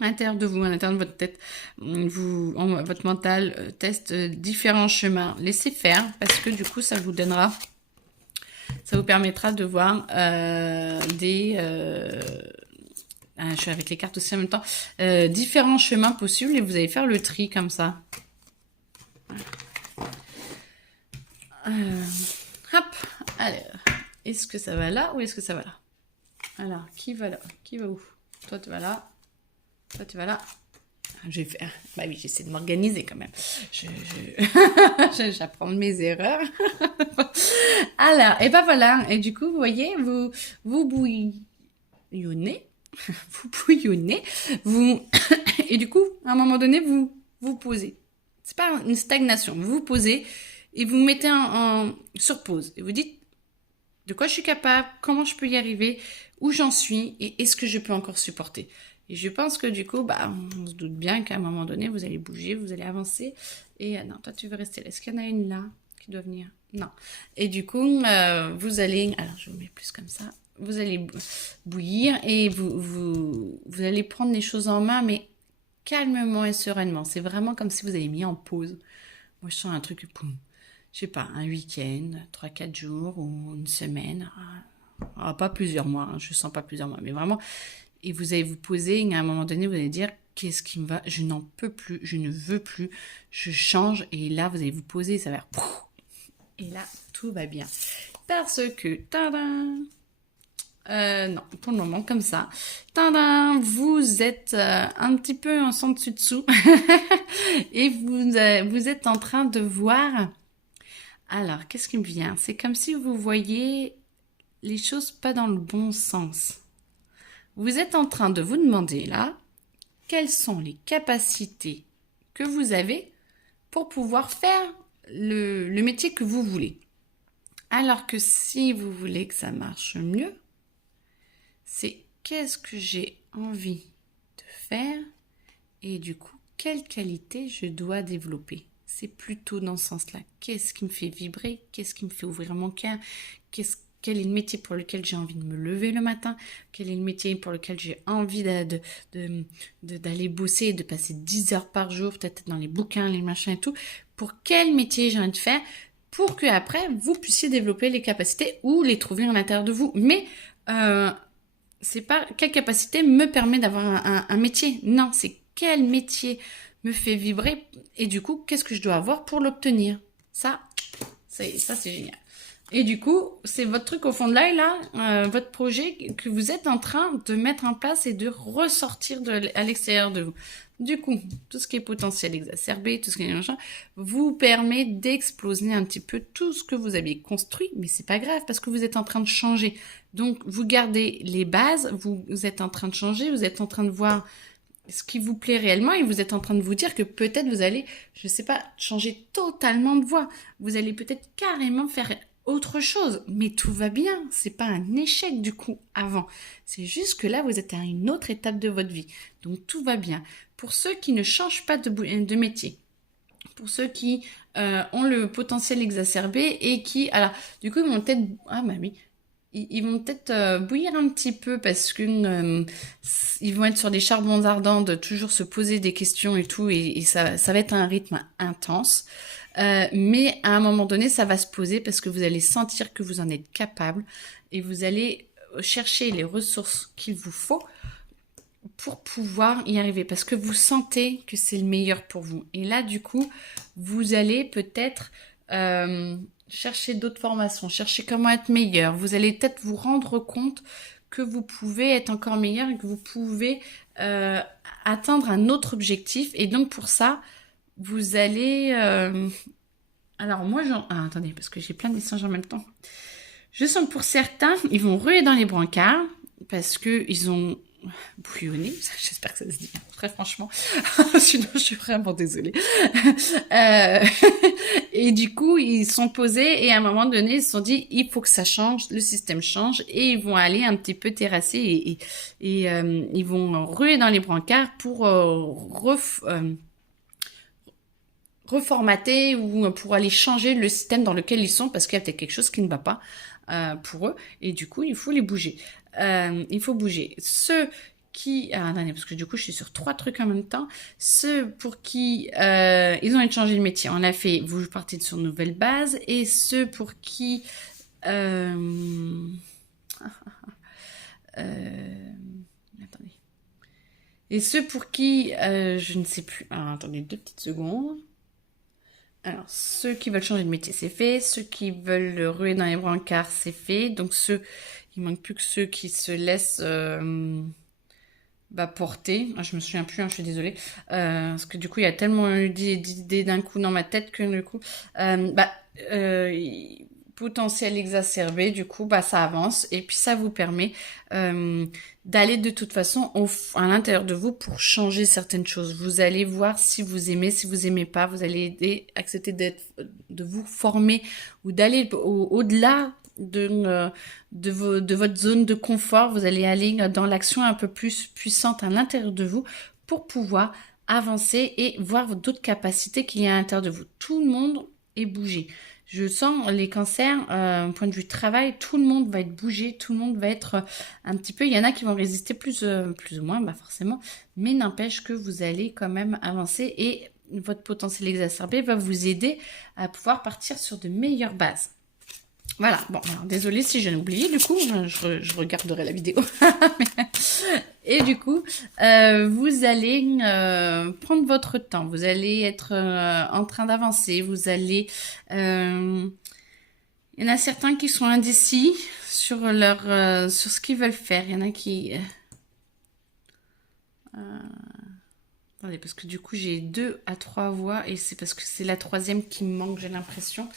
À l'intérieur de vous, à l'intérieur de votre tête, votre mental teste différents chemins. Laissez faire parce que du coup, ça vous permettra de voir je suis avec les cartes aussi en même temps. Différents chemins possibles et vous allez faire le tri comme ça. Hop. Alors, est-ce que ça va là ou est-ce que ça va là? Alors, qui va là? Qui va où? Toi, tu vas là. Toi, tu vas là. Je vais faire... Bah oui, j'essaie de m'organiser quand même. J'apprends de mes erreurs. Alors, et ben voilà. Et du coup, vous voyez, vous bouillonnez. Vous bouillonnez, et du coup, à un moment donné, vous posez. C'est pas une stagnation, vous vous posez et vous mettez sur pause. Et vous dites de quoi je suis capable, comment je peux y arriver, où j'en suis et est-ce que je peux encore supporter. Et je pense que du coup, on se doute bien qu'à un moment donné, vous allez bouger, vous allez avancer. Et non, toi, tu veux rester là. Est-ce qu'il y en a une là qui doit venir? Non. Et du coup, vous allez... Alors, je vous mets plus comme ça. Vous allez bouillir et vous allez prendre les choses en main, mais calmement et sereinement. C'est vraiment comme si vous avez mis en pause. Moi, je sens un truc, je sais pas, un week-end, 3-4 jours ou une semaine. Pas plusieurs mois, hein, je sens pas plusieurs mois, mais vraiment. Et vous allez vous poser et à un moment donné, vous allez dire, qu'est-ce qui me va? Je n'en peux plus, je ne veux plus, je change. Et là, vous allez vous poser et ça va faire... Et là, tout va bien. Parce que, tadam! Non, pour le moment, comme ça. Tadam, vous êtes un petit peu en son dessus-dessous. Et vous êtes en train de voir... Alors, qu'est-ce qui me vient? C'est comme si vous voyez les choses pas dans le bon sens. Vous êtes en train de vous demander, là, quelles sont les capacités que vous avez pour pouvoir faire le métier que vous voulez. Alors que si vous voulez que ça marche mieux, c'est qu'est-ce que j'ai envie de faire et du coup, quelle qualité je dois développer. C'est plutôt dans ce sens-là. Qu'est-ce qui me fait vibrer? Qu'est-ce qui me fait ouvrir mon cœur? Qu'est-ce quel est le métier pour lequel j'ai envie de me lever le matin, quel est le métier pour lequel j'ai envie d'aller bosser, de passer 10 heures par jour, peut-être dans les bouquins, les machins et tout, pour quel métier j'ai envie de faire, pour que après vous puissiez développer les capacités ou les trouver à l'intérieur de vous. Mais c'est pas quelle capacité me permet d'avoir un métier. Non, c'est quel métier me fait vibrer et du coup, qu'est-ce que je dois avoir pour l'obtenir. Ça, c'est génial. Et du coup, c'est votre truc au fond de l'œil là, votre projet que vous êtes en train de mettre en place et de ressortir à l'extérieur de vous. Du coup, tout ce qui est potentiel exacerbé, tout ce qui est machin, vous permet d'exploser un petit peu tout ce que vous aviez construit, mais c'est pas grave parce que vous êtes en train de changer. Donc, vous gardez les bases, vous êtes en train de changer, vous êtes en train de voir ce qui vous plaît réellement et vous êtes en train de vous dire que peut-être vous allez, je sais pas, changer totalement de voie. Vous allez peut-être carrément faire autre chose, mais tout va bien. C'est pas un échec du coup avant. C'est juste que là, vous êtes à une autre étape de votre vie. Donc tout va bien. Pour ceux qui ne changent pas de métier, pour ceux qui ont le potentiel exacerbé et qui, alors, du coup, ils vont peut-être, ah bah oui, ils vont peut-être bouillir un petit peu parce que ils vont être sur des charbons ardents de toujours se poser des questions et tout, et ça va être un rythme intense. Mais à un moment donné, ça va se poser parce que vous allez sentir que vous en êtes capable et vous allez chercher les ressources qu'il vous faut pour pouvoir y arriver parce que vous sentez que c'est le meilleur pour vous. Et là, du coup, vous allez peut-être chercher d'autres formations, chercher comment être meilleur. Vous allez peut-être vous rendre compte que vous pouvez être encore meilleur et que vous pouvez atteindre un autre objectif. Et donc, pour ça, vous allez... Alors, moi, attendez, parce que j'ai plein de messages en même temps. Je sens que pour certains, ils vont ruer dans les brancards parce qu'ils ont bouillonné. J'espère que ça se dit, très franchement. Sinon, je suis vraiment désolée. Et du coup, ils sont posés et à un moment donné, ils se sont dit, il faut que ça change, le système change et ils vont aller un petit peu terrasser et ils vont ruer dans les brancards pour reformater ou pour aller changer le système dans lequel ils sont parce qu'il y a peut-être quelque chose qui ne va pas pour eux et du coup il faut les bouger. Il faut bouger. Ceux qui... Ah, attendez, parce que du coup je suis sur 3 trucs en même temps. Ceux pour qui ils ont changé de métier, on a fait, vous partez sur une nouvelle base et ceux pour qui... attendez. Et ceux pour qui je ne sais plus... Alors, attendez 2 petites secondes. Alors, ceux qui veulent changer de métier, c'est fait. Ceux qui veulent ruer dans les brancards, c'est fait. Donc, il manque plus que ceux qui se laissent porter. Ah, je me souviens plus, hein, je suis désolée. Parce que du coup, il y a tellement eu d'idées d'un coup dans ma tête que du coup... potentiel exacerbé, du coup, ça avance et puis ça vous permet d'aller de toute façon à l'intérieur de vous pour changer certaines choses. Vous allez voir si vous aimez, si vous aimez pas, vous allez accepter de vous former ou d'aller au-delà de votre zone de confort. Vous allez aller dans l'action un peu plus puissante à l'intérieur de vous pour pouvoir avancer et voir d'autres capacités qu'il y a à l'intérieur de vous. Tout le monde est bougé. Je sens les cancers, point de vue travail, tout le monde va être bougé, tout le monde va être un petit peu... Il y en a qui vont résister plus ou moins, forcément, mais n'empêche que vous allez quand même avancer et votre potentiel exacerbé va vous aider à pouvoir partir sur de meilleures bases. Voilà, bon, alors désolée si j'ai oublié, du coup, je regarderai la vidéo. Et du coup, vous allez prendre votre temps, vous allez être en train d'avancer, vous allez... Il y en a certains qui sont indécis sur sur ce qu'ils veulent faire. Il y en a qui... Attendez, parce que du coup, j'ai 2 à 3 voix et c'est parce que c'est la 3e qui me manque, j'ai l'impression.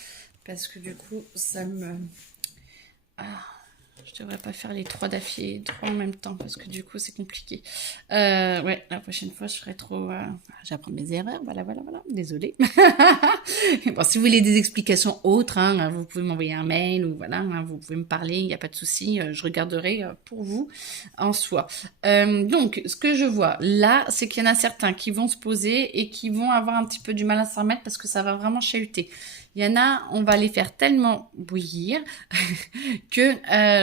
Parce que du coup, ça me... Je devrais pas faire les 3 d'affilée, 3 en même temps, parce que du coup, c'est compliqué. Ouais, la prochaine fois, je ferai trop... J'apprends mes erreurs, voilà. Désolée. Bon, si vous voulez des explications autres, hein, vous pouvez m'envoyer un mail, ou voilà, hein, vous pouvez me parler, il n'y a pas de souci, je regarderai pour vous en soi. Donc, ce que je vois là, c'est qu'il y en a certains qui vont se poser et qui vont avoir un petit peu du mal à s'en remettre parce que ça va vraiment chahuter. Il y en a, on va les faire tellement bouillir que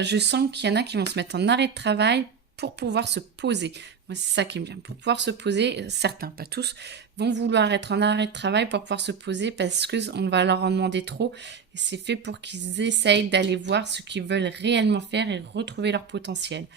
je sens qu'il y en a qui vont se mettre en arrêt de travail pour pouvoir se poser. Moi, c'est ça qui me vient. Pour pouvoir se poser, certains, pas tous, vont vouloir être en arrêt de travail pour pouvoir se poser parce que on va leur en demander trop. Et c'est fait pour qu'ils essayent d'aller voir ce qu'ils veulent réellement faire et retrouver leur potentiel.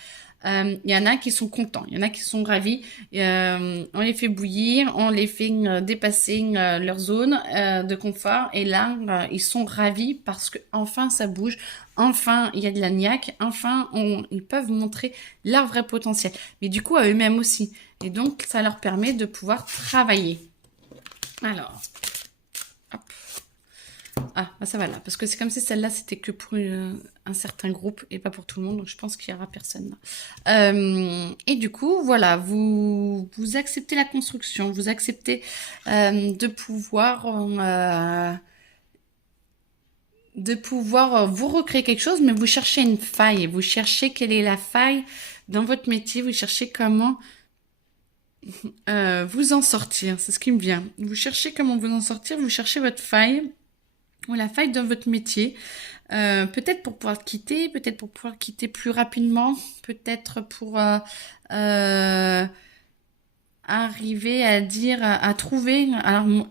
Il y en a qui sont contents, il y en a qui sont ravis. On les fait bouillir, on les fait dépasser leur zone de confort. Et là, ils sont ravis parce que enfin ça bouge, enfin il y a de la niaque, enfin ils peuvent montrer leur vrai potentiel. Mais du coup à eux-mêmes aussi. Et donc ça leur permet de pouvoir travailler. Alors, hop. Ah, bah ça va là, parce que c'est comme si celle-là c'était que pour un certain groupe et pas pour tout le monde, donc je pense qu'il y aura personne là. Et du coup, voilà, vous acceptez la construction, vous acceptez de pouvoir vous recréer quelque chose, mais vous cherchez une faille, vous cherchez quelle est la faille dans votre métier, vous cherchez comment vous en sortir, c'est ce qui me vient. Vous cherchez comment vous en sortir, vous cherchez votre faille ou la faille dans votre métier. Peut-être pour pouvoir quitter, peut-être pour pouvoir quitter plus rapidement, peut-être pour arriver à dire, à trouver. Alors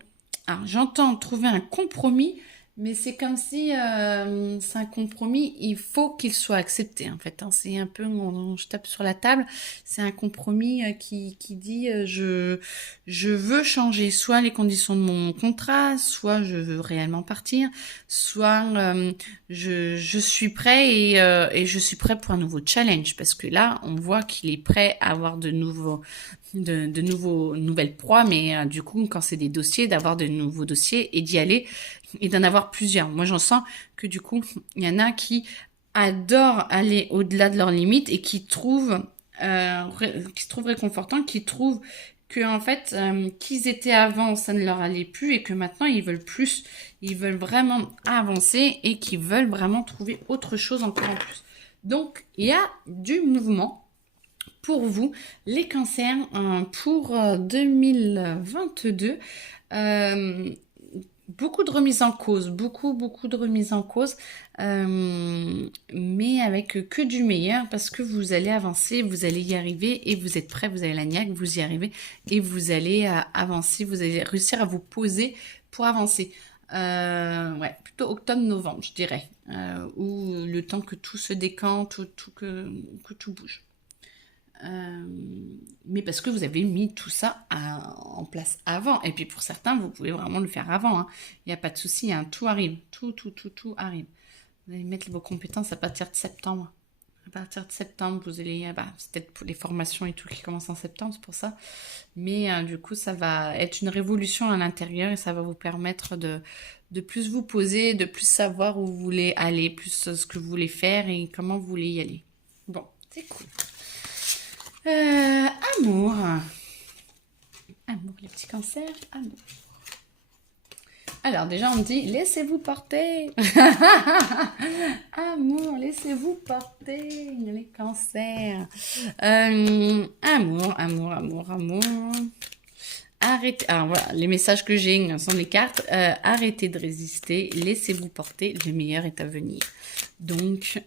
j'entends trouver un compromis, mais c'est comme si c'est un compromis, il faut qu'il soit accepté en fait. Hein. C'est un peu, je tape sur la table, c'est un compromis qui dit je veux changer soit les conditions de mon contrat, soit je veux réellement partir, soit je suis prêt et je suis prêt pour un nouveau challenge parce que là on voit qu'il est prêt à avoir de nouvelles proies, mais du coup quand c'est des dossiers, d'avoir de nouveaux dossiers et d'y aller et d'en avoir plusieurs. Moi j'en sens que du coup il y en a qui adorent aller au-delà de leurs limites et qui se trouvent réconfortant, qui trouvent que en fait qu'ils étaient avant ça ne leur allait plus et que maintenant ils veulent plus, ils veulent vraiment avancer et qu'ils veulent vraiment trouver autre chose encore en plus. Donc il y a du mouvement pour vous, les cancers, pour 2022. Beaucoup de remises en cause, beaucoup de remises en cause, mais avec que du meilleur parce que vous allez avancer, vous allez y arriver et vous êtes prêts, vous avez la niaque, vous y arrivez et vous allez avancer, vous allez réussir à vous poser pour avancer. Ouais, plutôt octobre-novembre, je dirais, où le temps que tout se décante, que tout bouge. Mais parce que vous avez mis tout ça en place avant. Et puis pour certains, vous pouvez vraiment le faire avant. Il n'y a pas de souci, hein. Tout arrive. Tout arrive. Vous allez mettre vos compétences à partir de septembre. À partir de septembre, vous allez... c'est peut-être pour les formations et tout qui commencent en septembre, c'est pour ça. Mais du coup, ça va être une révolution à l'intérieur et ça va vous permettre de plus vous poser, de plus savoir où vous voulez aller, plus ce que vous voulez faire et comment vous voulez y aller. Bon, c'est cool. Amour. Amour, les petits cancers, amour. Alors, déjà, on me dit, laissez-vous porter. Amour, laissez-vous porter, les cancers. Amour. Arrêtez. Alors voilà, les messages que j'ai sont les cartes. Arrêtez de résister, laissez-vous porter, le meilleur est à venir. Donc,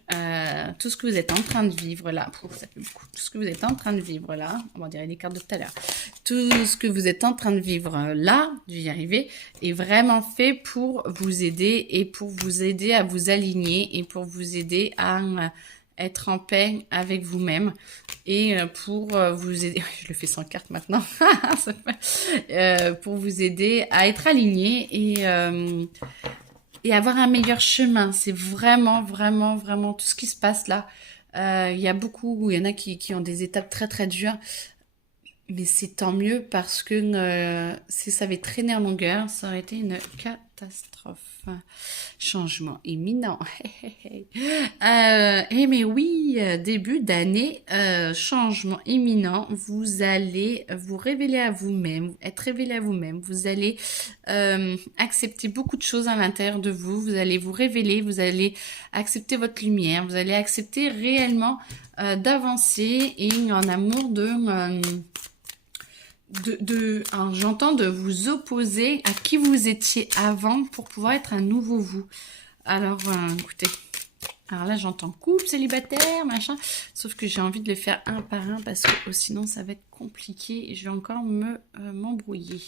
tout ce que vous êtes en train de vivre là, ça fait beaucoup. Tout ce que vous êtes en train de vivre là, on va dire les cartes de tout à l'heure. Tout ce que vous êtes en train de vivre là, d'y arriver, est vraiment fait pour vous aider et pour vous aider à vous aligner et pour vous aider à être en paix avec vous-même et pour vous aider, je le fais sans carte maintenant, pour vous aider à être aligné et avoir un meilleur chemin. C'est vraiment tout ce qui se passe là. Il y en a qui ont des étapes très dures, mais c'est tant mieux parce que si ça avait traîné en longueur, ça aurait été une catastrophe. catastrophe. Changement imminent. Mais oui, début d'année, changement imminent. Vous allez vous révéler à vous-même, être révélé à vous-même. Vous allez accepter beaucoup de choses à l'intérieur de vous. Vous allez vous révéler, vous allez accepter votre lumière. Vous allez accepter réellement d'avancer et en amour j'entends de vous opposer à qui vous étiez avant pour pouvoir être un nouveau vous. Alors, écoutez, alors là, j'entends couple, célibataire, machin, sauf que j'ai envie de le faire un par un parce que sinon, ça va être compliqué et je vais encore m'embrouiller.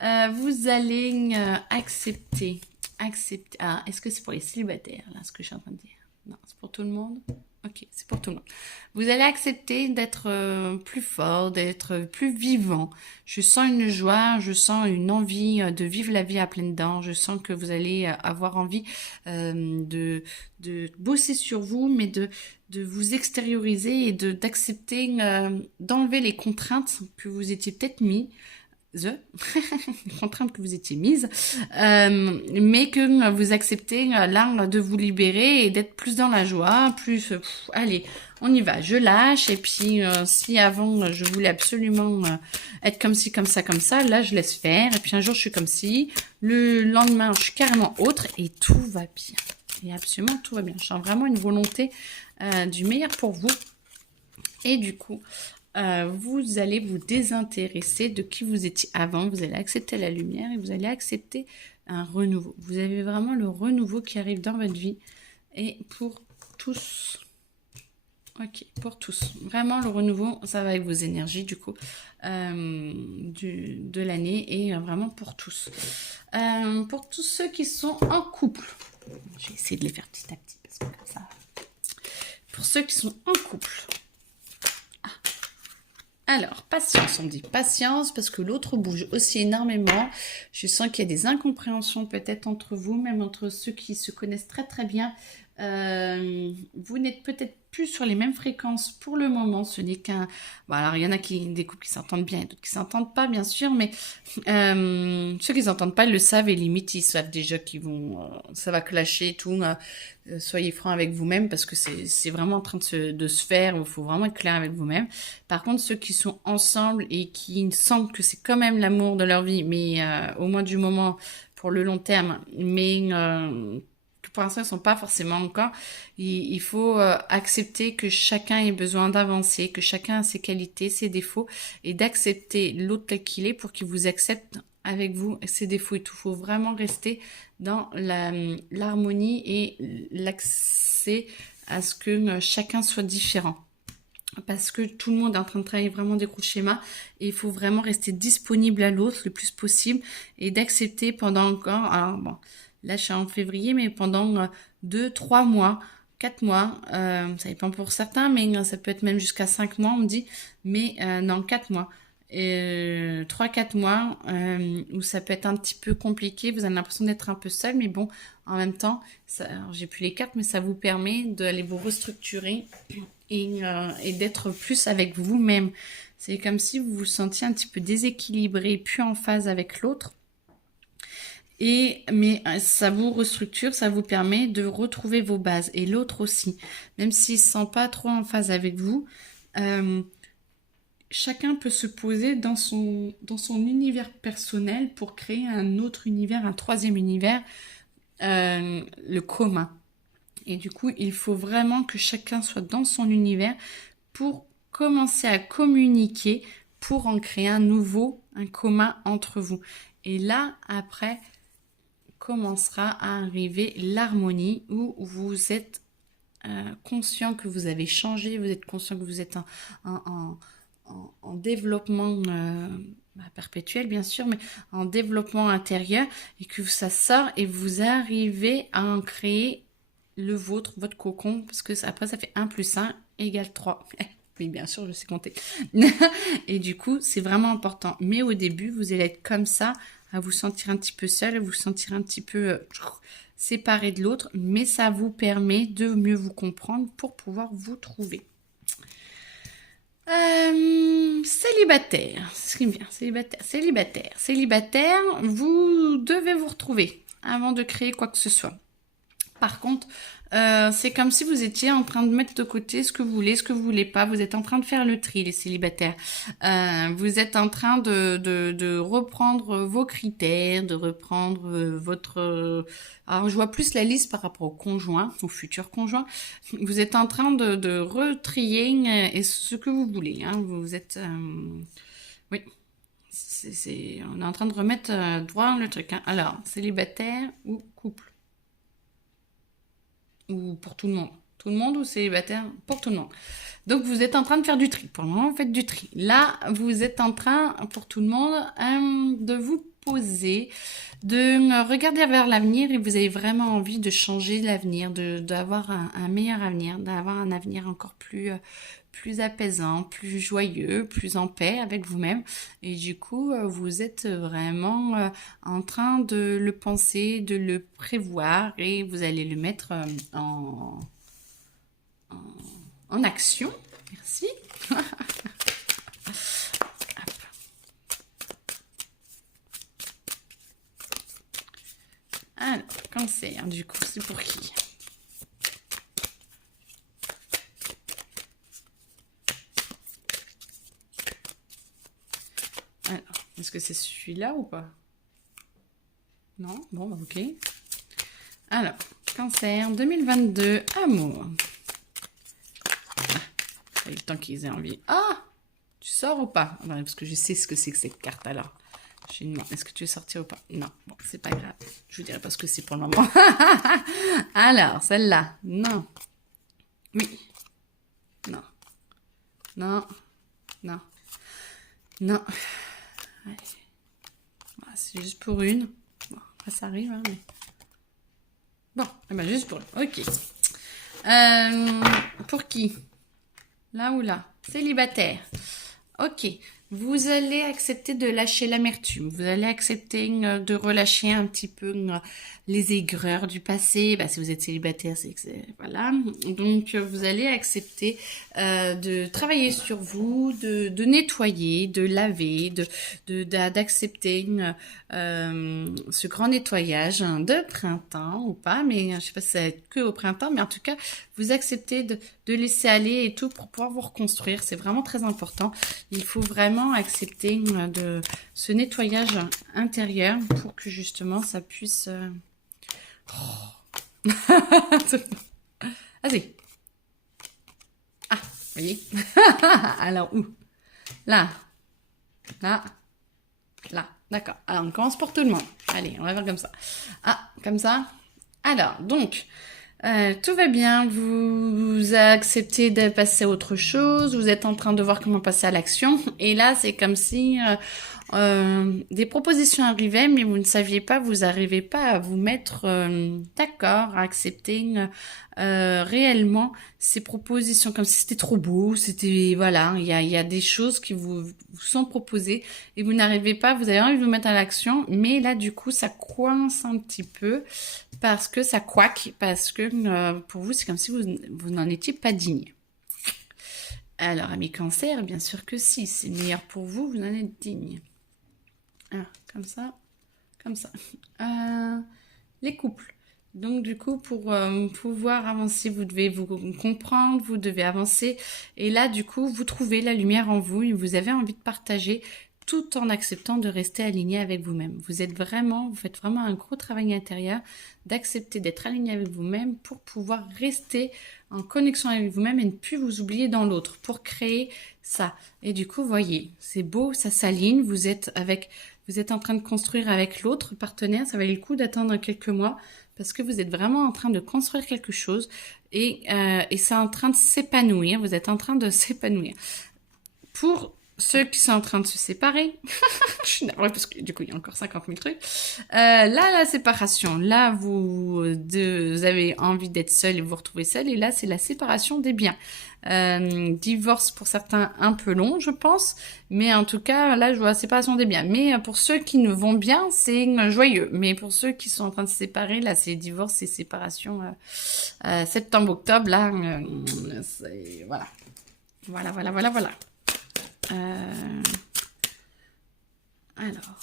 Vous allez accepter. Ah, est-ce que c'est pour les célibataires, là, ce que je suis en train de dire? Non, c'est pour tout le monde? Ok, c'est pour tout le monde. Vous allez accepter d'être plus fort, d'être plus vivant. Je sens une joie, je sens une envie de vivre la vie à pleines dents. Je sens que vous allez avoir envie de bosser sur vous, mais de vous extérioriser et d'accepter, d'enlever les contraintes que vous étiez peut-être mis. Les contraintes que vous étiez mises, mais que vous acceptez là de vous libérer et d'être plus dans la joie, plus allez, on y va, je lâche et puis si avant je voulais absolument être comme ci, comme ça, là je laisse faire et puis un jour je suis comme ci, le lendemain je suis carrément autre et tout va bien. Et absolument tout va bien. Je sens vraiment une volonté du meilleur pour vous et du coup vous allez vous désintéresser de qui vous étiez avant, vous allez accepter la lumière et vous allez accepter un renouveau. Vous avez vraiment le renouveau qui arrive dans votre vie et pour tous. Ok, pour tous. Vraiment le renouveau, ça va avec vos énergies du coup de l'année et vraiment pour tous. Pour tous ceux qui sont en couple, je vais essayer de les faire petit à petit parce que comme ça. Pour ceux qui sont en couple. Alors, patience, on me dit patience parce que l'autre bouge aussi énormément. Je sens qu'il y a des incompréhensions peut-être entre vous, même entre ceux qui se connaissent très très bien. Vous n'êtes peut-être plus sur les mêmes fréquences pour le moment. Ce n'est qu'un... Bon, alors il y en a des couples qui s'entendent bien et d'autres qui s'entendent pas, bien sûr, mais ceux qui s'entendent pas, ils le savent et limite, ils savent déjà qu'ils vont... ça va clasher et tout. Soyez francs avec vous-même parce que c'est vraiment en train de se faire. Il faut vraiment être clair avec vous-même. Par contre, ceux qui sont ensemble et qui sentent que c'est quand même l'amour de leur vie, mais au moins du moment pour le long terme, mais que pour l'instant ils ne sont pas forcément encore, il faut accepter que chacun ait besoin d'avancer, que chacun a ses qualités, ses défauts, et d'accepter l'autre tel qu'il est pour qu'il vous accepte avec vous, ses défauts et tout. Il faut vraiment rester dans l'harmonie et l'accès à ce que chacun soit différent. Parce que tout le monde est en train de travailler vraiment des gros schémas et il faut vraiment rester disponible à l'autre le plus possible et d'accepter pendant encore, alors bon, là je suis en février, mais pendant 2, 3 mois, 4 mois, ça dépend pour certains, mais ça peut être même jusqu'à 5 mois, on me dit, mais non, 4 mois. 3-4 mois où ça peut être un petit peu compliqué, vous avez l'impression d'être un peu seul, mais bon, en même temps, j'ai plus les cartes, mais ça vous permet d'aller vous restructurer et d'être plus avec vous-même. C'est comme si vous vous sentiez un petit peu déséquilibré, plus en phase avec l'autre. Mais ça vous restructure, ça vous permet de retrouver vos bases. Et l'autre aussi, même s'il ne se sent pas trop en phase avec vous, chacun peut se poser dans son univers personnel pour créer un autre univers, un troisième univers, le commun. Et du coup, il faut vraiment que chacun soit dans son univers pour commencer à communiquer, pour en créer un nouveau, un commun entre vous. Et là, après, commencera à arriver l'harmonie où vous êtes conscient que vous avez changé, vous êtes conscient que vous êtes en développement perpétuel bien sûr, mais en développement intérieur et que ça sort et vous arrivez à en créer le vôtre, votre cocon, parce que après ça fait 1 + 1 = 3. Oui, bien sûr, je sais compter. Et du coup, c'est vraiment important. Mais au début, vous allez être comme ça, à vous sentir un petit peu seul, à vous sentir un petit peu séparé de l'autre, mais ça vous permet de mieux vous comprendre pour pouvoir vous trouver. Célibataire, c'est ce qui me vient, célibataire, vous devez vous retrouver. avant de créer quoi que ce soit. Par contre, c'est comme si vous étiez en train de mettre de côté ce que vous voulez, ce que vous voulez pas. Vous êtes en train de faire le tri, les célibataires. Vous êtes en train de reprendre vos critères, de reprendre votre... alors, je vois plus la liste par rapport au conjoint, au futur conjoint. Vous êtes en train de retrier et ce que vous voulez. Hein. Vous êtes... oui. On est en train de remettre droit le truc. Hein. Alors, célibataire ou couple? Ou pour tout le monde? Tout le monde ou célibataire? Pour tout le monde. Donc, vous êtes en train de faire du tri. Pour le moment, vous faites du tri. Là, vous êtes en train, pour tout le monde, de vous poser, de regarder vers l'avenir et vous avez vraiment envie de changer l'avenir, d'avoir un meilleur avenir, d'avoir un avenir encore plus apaisant, plus joyeux, plus en paix avec vous-même. Et du coup, vous êtes vraiment en train de le penser, de le prévoir et vous allez le mettre en action. Merci. Alors, cancer, du coup, c'est pour qui? Alors, est-ce que c'est celui-là ou pas? Non? Bon, bah, ok. Alors, cancer 2022, amour. Il y a le temps qu'ils aient envie. Ah! Tu sors ou pas? Non, parce que je sais ce que c'est que cette carte alors. Je demande, est-ce que tu veux sortir ou pas? Non, bon, c'est pas grave. Je vous dirai pas ce que c'est pour le moment. Alors, celle-là. Non. Oui. Non. Non. Non. Non. Allez. Voilà, c'est juste pour une. Bon, après, ça arrive, hein, mais... Bon, eh ben, juste pour une. Ok. Pour qui? Là ou là? Célibataire. Ok. Vous allez accepter de lâcher l'amertume. Vous allez accepter de relâcher un petit peu les aigreurs du passé. Bah, si vous êtes célibataire, c'est que voilà. Donc, vous allez accepter de travailler sur vous, de nettoyer, de laver, d'accepter ce grand nettoyage de printemps ou pas. Mais je sais pas si ça va être que au printemps, mais en tout cas, vous acceptez de laisser aller et tout pour pouvoir vous reconstruire. C'est vraiment très important. Il faut vraiment accepter de ce nettoyage intérieur pour que justement ça puisse... Vas-y. Ah, vous voyez. Alors, où? Là. Là. Là. D'accord. Alors, on commence pour tout le monde. Allez, on va faire comme ça. Ah, comme ça. Alors, donc... tout va bien, vous acceptez de passer à autre chose, vous êtes en train de voir comment passer à l'action. Et là, c'est comme si des propositions arrivaient, mais vous ne saviez pas, vous n'arrivez pas à vous mettre d'accord, à accepter réellement ces propositions, comme si c'était trop beau, c'était, voilà, il y a des choses qui vous sont proposées et vous n'arrivez pas, vous avez envie de vous mettre à l'action, mais là, du coup, ça coince un petit peu parce que ça couaque, parce que pour vous, c'est comme si vous n'en étiez pas digne. Alors, amis cancer, bien sûr que si, c'est meilleur pour vous, vous en êtes digne. Ah, comme ça, comme ça. Les couples. Donc, du coup, pour pouvoir avancer, vous devez vous comprendre, vous devez avancer. Et là, du coup, vous trouvez la lumière en vous et vous avez envie de partager tout en acceptant de rester aligné avec vous-même. Vous faites vraiment un gros travail intérieur d'accepter d'être aligné avec vous-même pour pouvoir rester en connexion avec vous-même et ne plus vous oublier dans l'autre pour créer ça. Et du coup, voyez, c'est beau, ça s'aligne, vous êtes en train de construire avec l'autre partenaire, ça valait le coup d'attendre quelques mois parce que vous êtes vraiment en train de construire quelque chose et c'est en train de s'épanouir, vous êtes en train de s'épanouir. Pour ceux qui sont en train de se séparer, je suis navrée parce que du coup il y a encore 50 000 trucs. Là, la séparation, là vous avez envie d'être seul et vous retrouvez seul, et là c'est la séparation des biens. Divorce pour certains un peu long, je pense, mais en tout cas là je vois la séparation des biens. Mais pour ceux qui ne vont bien, c'est joyeux. Mais pour ceux qui sont en train de se séparer, là c'est divorce et séparation septembre-octobre. Là, voilà. Alors.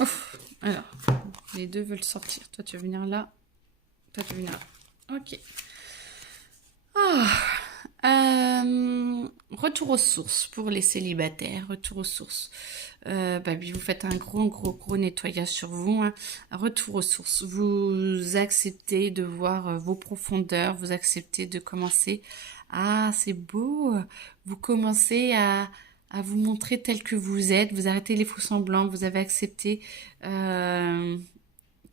Ouf. Alors, les deux veulent sortir. Toi, tu veux venir là. Toi, tu veux venir là. Ok. Retour aux sources pour les célibataires. Retour aux sources. Puis vous faites un gros nettoyage sur vous. Hein. Retour aux sources. Vous acceptez de voir vos profondeurs. Vous acceptez de commencer. Ah, c'est beau. Vous commencez à vous montrer tel que vous êtes. Vous arrêtez les faux semblants. Vous avez accepté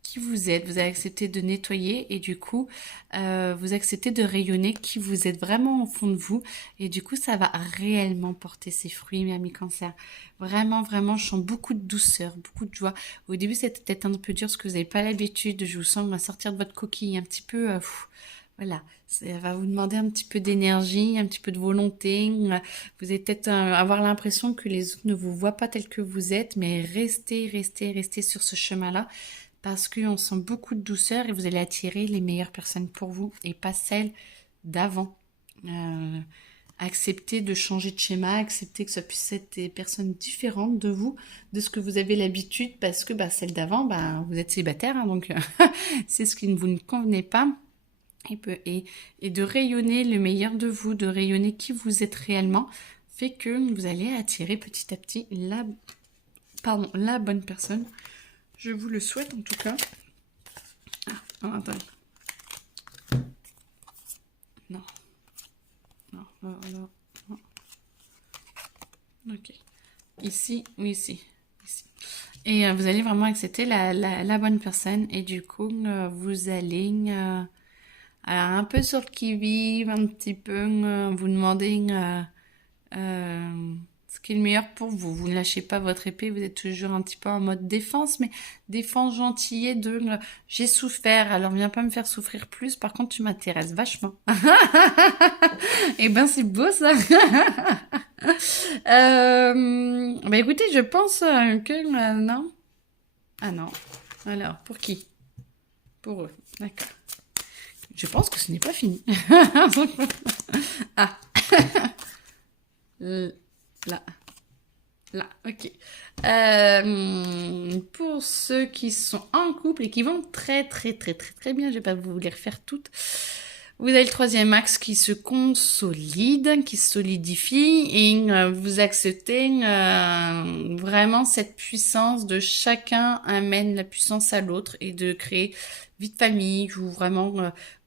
qui vous êtes. Vous avez accepté de nettoyer et du coup, vous acceptez de rayonner qui vous êtes vraiment au fond de vous. Et du coup, ça va réellement porter ses fruits, mes amis cancer. Vraiment, je sens beaucoup de douceur, beaucoup de joie. Au début, c'était peut-être un peu dur parce que vous n'avez pas l'habitude. Je vous sens sortir de votre coquille un petit peu... voilà, ça va vous demander un petit peu d'énergie, un petit peu de volonté. Vous allez peut-être avoir l'impression que les autres ne vous voient pas tel que vous êtes, mais restez sur ce chemin-là parce qu'on sent beaucoup de douceur et vous allez attirer les meilleures personnes pour vous et pas celles d'avant. Acceptez de changer de schéma, acceptez que ça puisse être des personnes différentes de vous, de ce que vous avez l'habitude parce que celles d'avant, vous êtes célibataire, hein, donc c'est ce qui ne vous convenait pas. Et de rayonner le meilleur de vous, de rayonner qui vous êtes réellement, fait que vous allez attirer petit à petit la bonne personne. Je vous le souhaite en tout cas. Attends. Non. Ok. Ici, oui, ici. Et vous allez vraiment accepter la bonne personne. Et du coup, vous allez... alors, un peu sur le qui-vive, un petit peu, vous demandez ce qui est le meilleur pour vous. Vous ne lâchez pas votre épée, vous êtes toujours un petit peu en mode défense, mais défense gentillée de j'ai souffert, alors viens pas me faire souffrir plus, par contre tu m'intéresses vachement. Eh ben c'est beau ça. Écoutez, je pense que non. Ah non. Alors, pour qui? Pour eux, d'accord. Je pense que ce n'est pas fini. Ah. Là, ok. Pour ceux qui sont en couple et qui vont très bien, je vais pas vous les refaire toutes. Vous avez le troisième axe qui se consolide, qui se solidifie et vous acceptez vraiment cette puissance de chacun amène la puissance à l'autre et de créer vie de famille où vraiment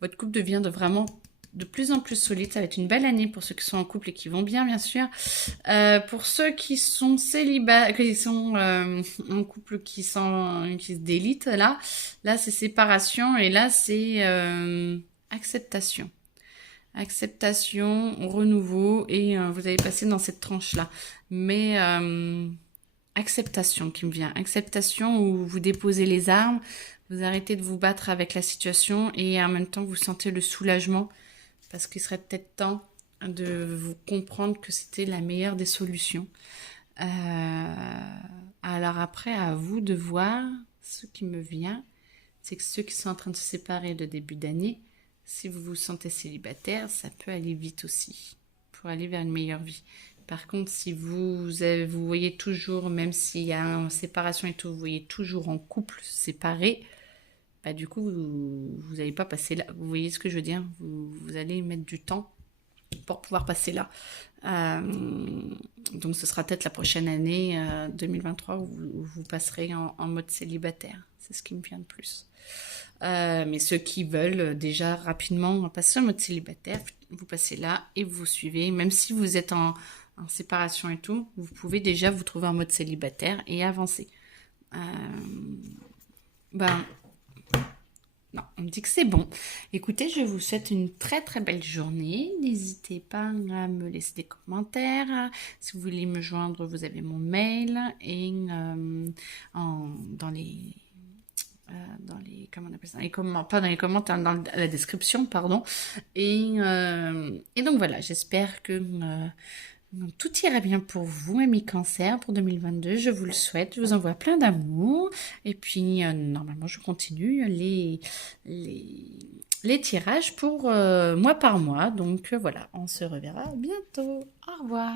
votre couple devient vraiment de plus en plus solide. Ça va être une belle année pour ceux qui sont en couple et qui vont bien sûr. Pour ceux qui sont célibataires, qui sont en couple qui se délitent, là c'est séparation et là c'est acceptation, renouveau et vous allez passer dans cette tranche-là. Mais acceptation qui me vient, acceptation où vous déposez les armes, vous arrêtez de vous battre avec la situation et en même temps vous sentez le soulagement parce qu'il serait peut-être temps de vous comprendre que c'était la meilleure des solutions. Alors après, à vous de voir, ce qui me vient, c'est que ceux qui sont en train de se séparer de début d'année, si vous vous sentez célibataire, ça peut aller vite aussi, pour aller vers une meilleure vie. Par contre, si vous voyez toujours, même s'il y a une séparation et tout, vous voyez toujours en couple séparé, du coup, vous n'allez pas passer là. Vous voyez ce que je veux dire? Vous allez mettre du temps pour pouvoir passer là. Donc, ce sera peut-être la prochaine année 2023 où vous passerez en mode célibataire. C'est ce qui me vient de plus. Mais ceux qui veulent déjà rapidement passer en mode célibataire, vous passez là et vous suivez. Même si vous êtes en séparation et tout, vous pouvez déjà vous trouver en mode célibataire et avancer. Non, on me dit que c'est bon. Écoutez, je vous souhaite une très belle journée. N'hésitez pas à me laisser des commentaires. Si vous voulez me joindre, vous avez mon mail et dans les comment on appelle ça, pas dans les commentaires, dans la description, pardon. Et donc voilà, j'espère que tout ira bien pour vous, amis cancer, pour 2022. Je vous le souhaite. Je vous envoie plein d'amour. Et puis, normalement, je continue les tirages pour mois par mois. Donc, voilà, on se reverra bientôt. Au revoir.